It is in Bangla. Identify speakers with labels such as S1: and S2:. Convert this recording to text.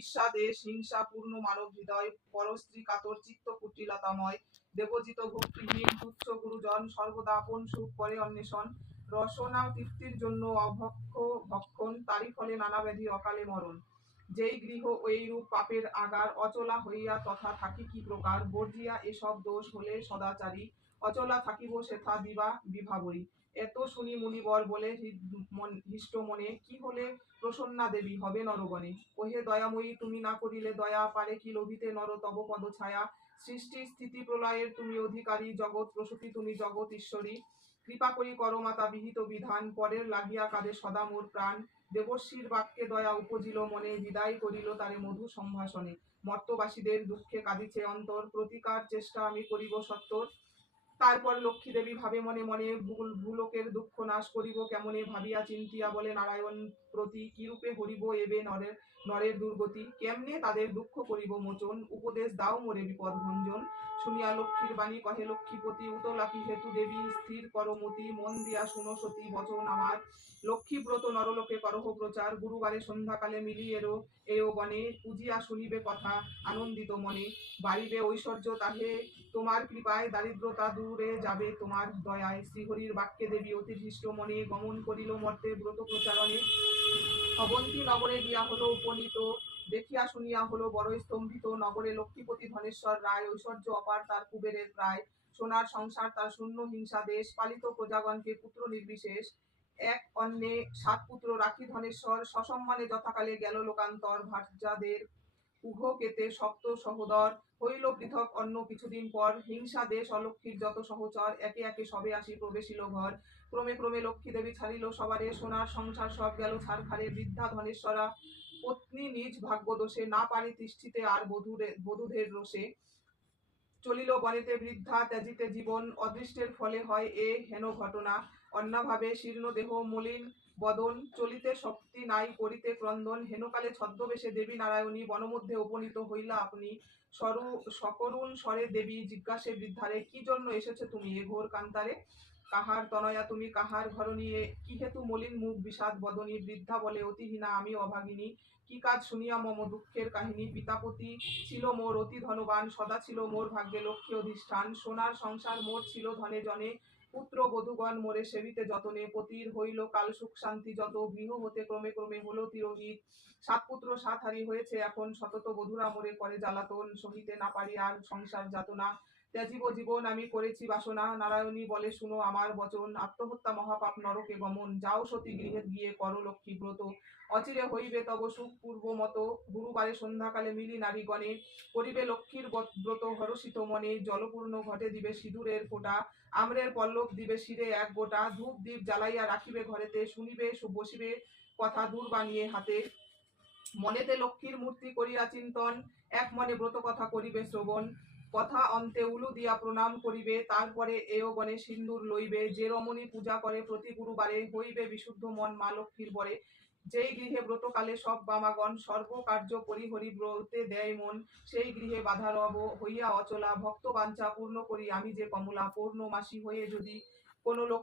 S1: ঈর্ষা দেশ হিংসা পূর্ণ মানব হৃদয় পরস্ত্রী কাতর চিত্ত কুটিলতাময়, দেবজিত ভক্তিহীন তুচ্ছ গুরুজন, সর্বদা আপন সুখ করে অন্বেষণ রসনা তৃপ্তির জন্য অভক্ষ ভক্ষণ, তারই ফলে নানা ব্যাধি অকালে মরণ। যেই গৃহ ওইরূপ পাপের আগার অচলা হইয়া তথা থাকি কি প্রকার? বর্জিয়া এসব দোষ হলে সদাচারী, অচলা থাকিব সেথা দিবা বিভাবরী। এত শুনি মুনিবর বলে হৃষ্ট মনে, কি হলে প্রসন্না দেবী হবে নরগণে ওহে দয়াময়ী, তুমি না করিলে দয়া পারে কি লোভিতে নর তব পদ ছায়া? সৃষ্টি স্থিতি প্রলয়ের তুমি অধিকারী, জগৎ প্রসূতি তুমি জগৎ ঈশ্বরী। কৃপা করি করমাতা বিহিত বিধান, পরের লাগিয়া কাঁদে সদা মোর প্রাণ। দেবশ্রীর বাক্যে দয়া উপজিল মনে, বিদায় করিল তারে মধু সম্ভাষণে। মর্তবাসীদের দুঃখে কাঁদিছে অন্তর, প্রতিকার চেষ্টা আমি করিব সত্তর। তারপর লক্ষ্মী দেবী ভাবে মনে মনে ভুল, ভুলকের দুঃখ নাশ করিব, কেমনে ভাবিয়া চিন্তিয়া বলে নারায়ণ প্রতি কিরূপে হরিব এবে নরের নরের দুর্গতি? কেমনে তাদের দুঃখ করিব মোচন? উপদেশ দাও মোরে বিপদ ভঞ্জন। শুনিয়া লক্ষ্মীর বাণী কহে, লক্ষ্মীপতি উতলাকি হেতু দেবী? স্থির করমতি মন দিয়া শুনো সতী বচন আমার। লক্ষ্মীব্রত নরলোকে করহ প্রচার, গুরুবারে সন্ধ্যাকালে মিলিয়েরো এও বনে। পুজিয়া শুনিবে কথা, আনন্দিত মনে। বাড়িবে ঐশ্বর্য তাহে, তোমার কৃপায় দারিদ্রতা দূরে যাবে তোমার দয়ায়। শ্রীহরির বাক্যে দেবী অতিষ্ঠ মনে গমন করিল মর্তে ব্রত প্রচারণে। অবন্তী নগরে গিয়া হলো উপনীত। দেখিয়া শুনিয়া হলো বড় স্তম্ভিত নগরে লক্ষ্মীপতি ধনেশ্বর রায়, ঐশ্বর্য অপার তার কুবেরের প্রায় সোনার সংসার তার শূন্য হিংসা দেশ, পালিত প্রজাগণকে পুত্র নির্বিশেষ, এক অন্যে সাত পুত্র রাখি ধনেশ্বর, সসম্মানে যথাকালে গেল লোকান্তর ভার্যাদের উহ কেতে সপ্ত সহোদর, হইল পৃথক অন্য কিছুদিন পর, হিংসা দেশ অলক্ষীর যত সহচর, একে একে সবে আসি প্রবেশিল ঘর, ক্রমে ক্রমে লক্ষ্মী দেবী ছাড়িল সবারে, সোনার সংসার সব গেল ছাড়খারে বৃদ্ধা ধনেশ্বরা পত্নী নিজ ভাগ্য দোষে না পারি তিষ্ঠিতে আর বধূরে, বধূদের রোষে। চলিল বনেতে বৃদ্ধা ত্যাজিতে জীবন, অদৃষ্টের ফলে হয় এ হেন ঘটনা। অন্যভাবে শীর্ণ দেহ, মলিন বদন, চলিতে শক্তি নাই, করিতে ক্রন্দন। হেনকালে ছদ্মবেশে দেবী নারায়ণী বনমধ্যে উপনীত হইলা আপনি। সরু, সকরুণ স্বরে দেবী জিজ্ঞাসে বৃদ্ধারে, কি জন্য এসেছে তুমি এ ঘোর কান্তারে? কাহার তনয়া তুমি কাহার ঘর নিয়ে, কি হেতু মলিন মুখ বিষাদ বদনী, বৃদ্ধা বলে অতিহীনা আমি অভাগিনী। কি কাজ শুনিয়া মম দুঃখের কাহিনী, পিতাপতি ছিল মোর অতি ধনবান, সদা ছিল মোর ভাগ্যে লক্ষ্মী অধিষ্ঠান। সোনার সংসার মোর ছিল ধনে জনে, পুত্র বধূগণ মোরে সেবিতে যতনে, পতির হইল কাল সুখ শান্তি, যত গৃহ হতে ক্রমে ক্রমে হলো তিরোহিত। সাত পুত্র সাত হারি হয়েছে এখন শতত বধুরা মোরে করে জ্বালাতন, সহিতে না পারি আর সংসার যাতনা। ত্যাজিব জীবন আমি করেছি বাসনা, নারায়ণী বলে শুনো আমার বচন, আত্মহত্যা মহাপাপ নরকে গমন, যাও সতী গৃহে গিয়ে করো লক্ষ্মী ব্রত। অচিরে হইবে তব সুখ পূর্ব মতো, গুরুবারে সন্ধ্যাকালে মিলি নারীগণে করিবে লক্ষ্মীর ব্রত- হরষিত মনে, জলপূর্ণ ঘটে দিবে সিঁদুরের ফোঁটা, আম্রের পল্লব দিবে শিরে এক গোটা, ধূপ দীপ জ্বালাইয়া রাখিবে ঘরেতে, শুনিবে, বসিবে কথা দূর বানিয়ে হাতে। মনেতে লক্ষ্মীর মূর্তি করিয়া চিন্তন, এক মনে ব্রত কথা করিবে শ্রবণ। কথা অন্তে উলু দিয়া প্রণাম করিবে, তারপরে এও গণে সিন্দুর লইবে, যে রমণী পূজা করে প্রতি গুরুবারে হইবে বিশুদ্ধ মন মা লক্ষ্মীর বরে। যেই গৃহে ব্রতকালে সব বামাগণ সর্বকার্য পরিহরি ব্রতে দেয় মন, সেই গৃহে বাধা রব হইয়া অচলা। ভক্ত বাঞ্ছা পূর্ণ করি আমি যে কমলা, পূর্ণমাসী হয়ে যদি কোনো লোক